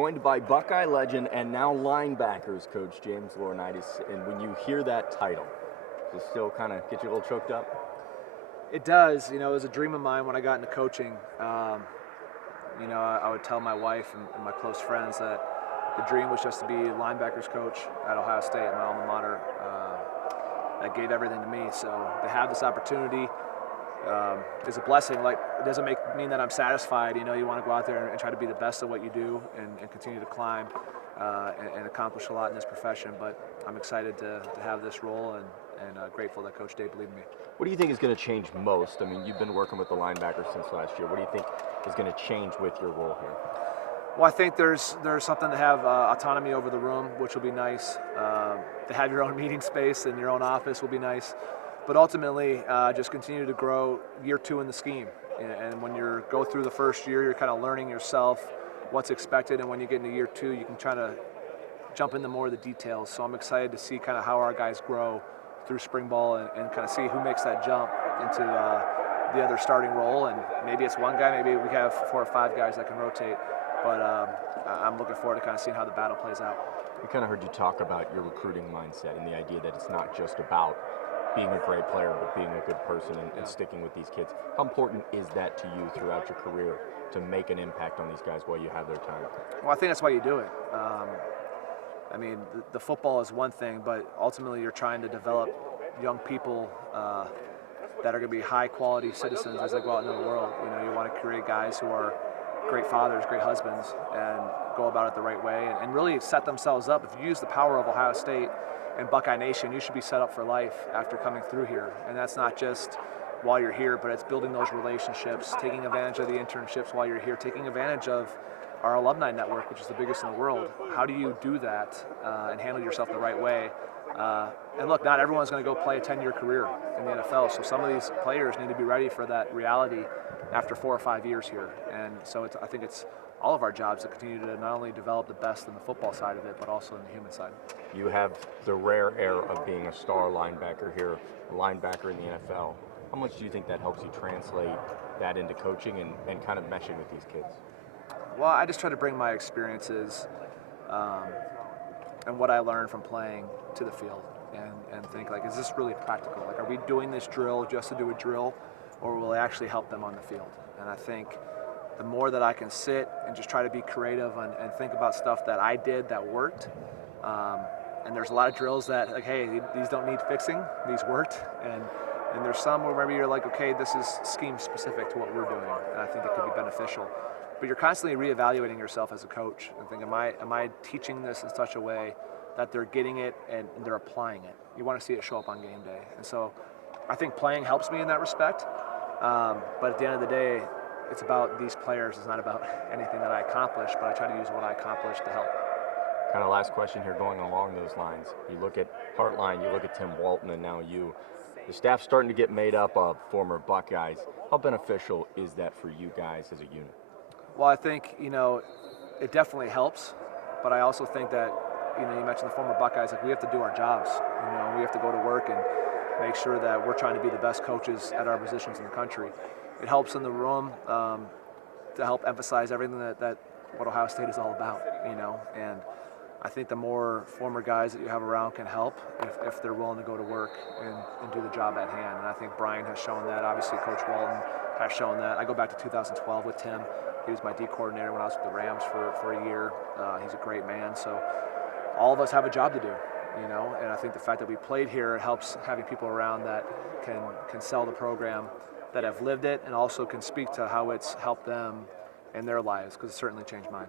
joined by Buckeye legend and now linebackers coach James Laurinaitis. And when you hear that title, does it still kind of get you a little choked up? It does. It was a dream of mine when I got into coaching. I would tell my wife and my close friends that the dream was just to be linebackers coach at Ohio State, my alma mater. That gave everything to me. So to have this opportunity is a blessing. Like, it doesn't mean that I'm satisfied. You want to go out there and try to be the best at what you do and continue to climb and accomplish a lot in this profession. But I'm excited to have this role and grateful that Coach Dave believed in me. What do you think is going to change most? I mean, you've been working with the linebackers since last year. What do you think is going to change with your role here? Well, I think there's something to have autonomy over the room, which will be nice. To have your own meeting space and your own office will be nice. But ultimately, just continue to grow year two in the scheme. And when you go through the first year, you're kind of learning yourself what's expected. And when you get into year two, you can try to jump into more of the details. So I'm excited to see kind of how our guys grow through spring ball and kind of see who makes that jump into the other starting role. And maybe it's one guy, maybe we have 4 or 5 guys that can rotate. But I'm looking forward to kind of seeing how the battle plays out. We kind of heard you talk about your recruiting mindset and the idea that it's not just about being a great player, but being a good person and sticking with these kids. How important is that to you throughout your career to make an impact on these guys while you have their time? Well, I think that's why you do it. The football is one thing, but ultimately you're trying to develop young people that are going to be high-quality citizens as they go out into the world. You want to create guys who are great fathers, great husbands, and go about it the right way and really set themselves up. If you use the power of Ohio State and Buckeye Nation, you should be set up for life after coming through here. And that's not just while you're here, but it's building those relationships, taking advantage of the internships while you're here, taking advantage of our alumni network, which is the biggest in the world. How do you do that and handle yourself the right way? And look, not everyone's going to go play a 10-year career in the NFL, so some of these players need to be ready for that reality after 4 or 5 years here. And so I think it's all of our jobs to continue to not only develop the best in the football side of it, but also in the human side. You have the rare air of being a star linebacker here, a linebacker in the NFL. How much do you think that helps you translate that into coaching and kind of meshing with these kids? Well, I just try to bring my experiences and what I learned from playing to the field and think, like, is this really practical? Like, are we doing this drill just to do a drill, or will it actually help them on the field? And I think the more that I can sit and just try to be creative and think about stuff that I did that worked, and there's a lot of drills that, like, hey, these don't need fixing, these worked, and there's some where maybe you're like, okay, this is scheme specific to what we're doing, and I think it could be beneficial. But you're constantly reevaluating yourself as a coach and thinking, am I teaching this in such a way that they're getting it and they're applying it? You want to see it show up on game day. And so I think playing helps me in that respect. But at the end of the day, it's about these players. It's not about anything that I accomplish, but I try to use what I accomplished to help. Kind of last question here going along those lines. You look at Heartline, you look at Tim Walton, and now you. The staff's starting to get made up of former Buckeyes. How beneficial is that for you guys as a unit? Well, I think, it definitely helps, but I also think that, you mentioned the former Buckeyes, like, we have to do our jobs. We have to go to work and make sure that we're trying to be the best coaches at our positions in the country. It helps in the room to help emphasize everything that what Ohio State is all about, and I think the more former guys that you have around can help if they're willing to go to work and do the job at hand. And I think Brian has shown that. Obviously, Coach Walton has shown that. I go back to 2012 with Tim. He was my D coordinator when I was with the Rams for a year. He's a great man. So all of us have a job to do, and I think the fact that we played here, it helps having people around that can sell the program, that have lived it, and also can speak to how it's helped them in their lives, because it certainly changed mine.